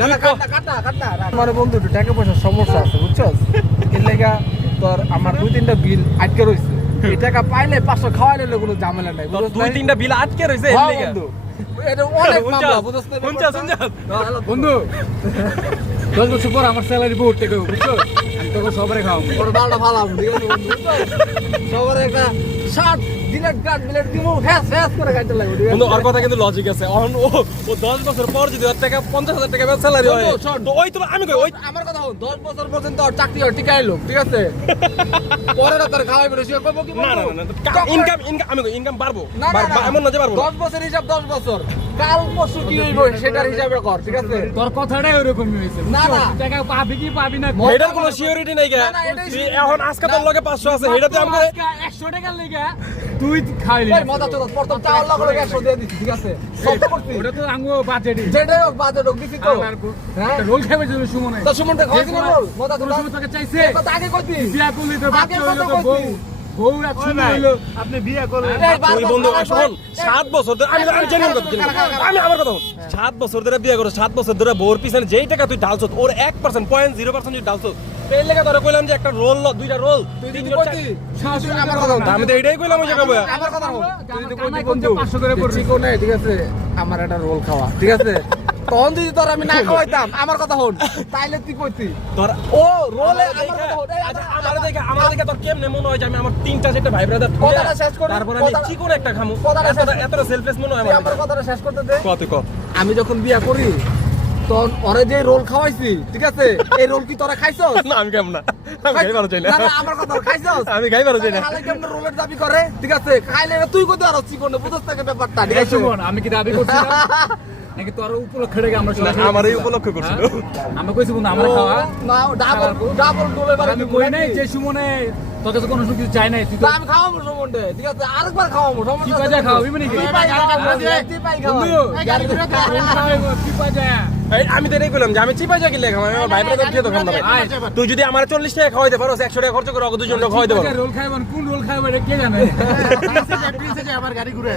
না না কাটা কাটা কাটা আমার বন্ধু একটু টাকা পয়সার সমস্যা আছে বুঝছস এর লেগা তোর আমার দুই তিনটা বিল আটকে রইছে এই টাকা পাইলে পাঁচশো খাওয়াইলে কোনো ঝামেলা নাই দুই? তিনটা বিল আটকে রয়েছে এর হ্যাঁ, বন্ধু এটা অনেক শুনছাস? মামলা বুঝছস না শুনছাস, ব্যাপারটা? শুনছাস? না, হ্যালো, বন্ধু দশ বছর পর আমার স্যালারি বহুত টেকে বুঝছ আমি তোকে সবারে খাওয়াবো? সবার একটা ষাট ডিলেট কাট ডিলেট দিমু ফ্যাস ফ্যাস করে কাটতে লাগবে ওর কথা কিন্তু লজিক আছে। অন ও ও দশ বছর পর যদি ওর টাকা পঞ্চাশ হাজার টাকা স্যালারি হয় বন্ধু, শোন। তো ওই তো আমি কই ওই আমার কথা হল দশ বছর পর্যন্ত ওর চাকরি হয় টিকাই লোক ঠিক আছে? পরে না তার খাওয়াই বেরোছি কইবো কি না না না ইনকাম ইনকাম আমি ইনকাম বাড়বো। এমন না যে পারব দশ বছর হিসাব দশ বছর। কাল পরশু কি হইব সেটার হিসাবে কর ঠিক আছে? তোর কথাটাই ওরকমই হয়েছে না, না। টাকা পাবি কি পাবি না? এটার কোনো সিওরিটি নাই না, না, তুই এখন আজকে তোর লগে পাঁচশো আছে এটাতে আমাকে একশো টাকার লেগে তুই খাইলি এই মজা চলো প্রথম চাউল লাগল একশো দিয়ে দিচ্ছি ঠিক আছে? সব তো করছি। ওটা তো আঙ্গো বাজেটই যেটাই হোক বাজে হোক দিছি তো। হ্যাঁ? রোল খাবে যদি সুমনে তো সুমন খাওয়া দিবি রোল। মজা সময় তোকে চাইছে। কথা আগে কইতি বিয়া করলি তোর বাচ্চা হইল তোর বউ। আপনি বিয়ে করলেন। বন্ধু শোন সাত বছর ধরে আমি আমি জেনুইন কথা জেনুইন কথা। আমি আমার কথা সাত বছর ধরে বিয়ে করো সাত বছর ধরে বউর পিছনে যেই টাকা তুই ওর এক পার্সেন্ট পয়েন্ট জিরো পার্সেন্ট তুই ঢালছ এই লেগে তোরা কইলাম যে একটা রোল ল দুইটা রোল কথা আমি তো এটাই কইলাম ওই জায়গায় আমার কথা বল। তুই যদি কামাই কইতি করতে বন্ধু, 500 করে পড়বে। যে চিকো নেই, ঠিক আছে? আমার একটা রোল খাওয়া ঠিক আছে? তখন যদি তোর আমি না খাওয়াইতাম। আমার কথা হন তাইলে তুই কইতি তোর ও রোলে আমার কথা হন আচ্ছা, আমার- দেখে আমার দেখে তোর কেমনে মনে হয় যে আমি আমার তিনটা চারটা ভাই ব্রাদার কথাটা শেষ করি, তারপর আমি কি করে একটা খামু। কথাটা শেষ এতটা সেলফলেস মনে হয় আমার আমার কথাটা শেষ করতে দে। কত ক। আমি যখন বিয়া করি তখন ওরে যে রোল খাওয়াইছি ঠিক আছে? এই রোল কি তোরা খাইছস? না আমি কেমন না। আমি চাই না আমার কথা খাইছস? আমি খাইবার চাই না তাহলে কেমনে রোলের দাবি করে? ঠিক আছে? খাইলে তুই কইতে আর চিকন বুঝছ থেকে ব্যাপারটা ঠিক আছে? আমি কি দাবি করছি না? নাকি তোর উপলক্ষে রেখে আমরা আমার এই উপলক্ষে করছিল। হ্যাঁ? আমি কইছি বন্ধু আমার খাওয়া না ডাবল ডাবল ডোলে আর আমি কই নাই যে সুমনে তোর কাছে কোনো কিছু চাই নাই তুই তো আমি খাওয়াবো ঠিক আছে আরেকবার খাওয়াবো কি খাওয়াবি মানে আমি তো এটাই যে আমি চিপাই যা কিনলে খাব আমি আমার ভাই ব্রাদার খেয়ে তো আয়। তুই যদি আমার চল্লিশ টাকা খাওয়াইতে পারো একশো টাকা খরচ করে ওকে দুজন লোক খাওয়াইতে পারো। রোল খাইবেন কোন রোল খাইবেন এটা কে জানে? আবার গাড়ি ঘুরে।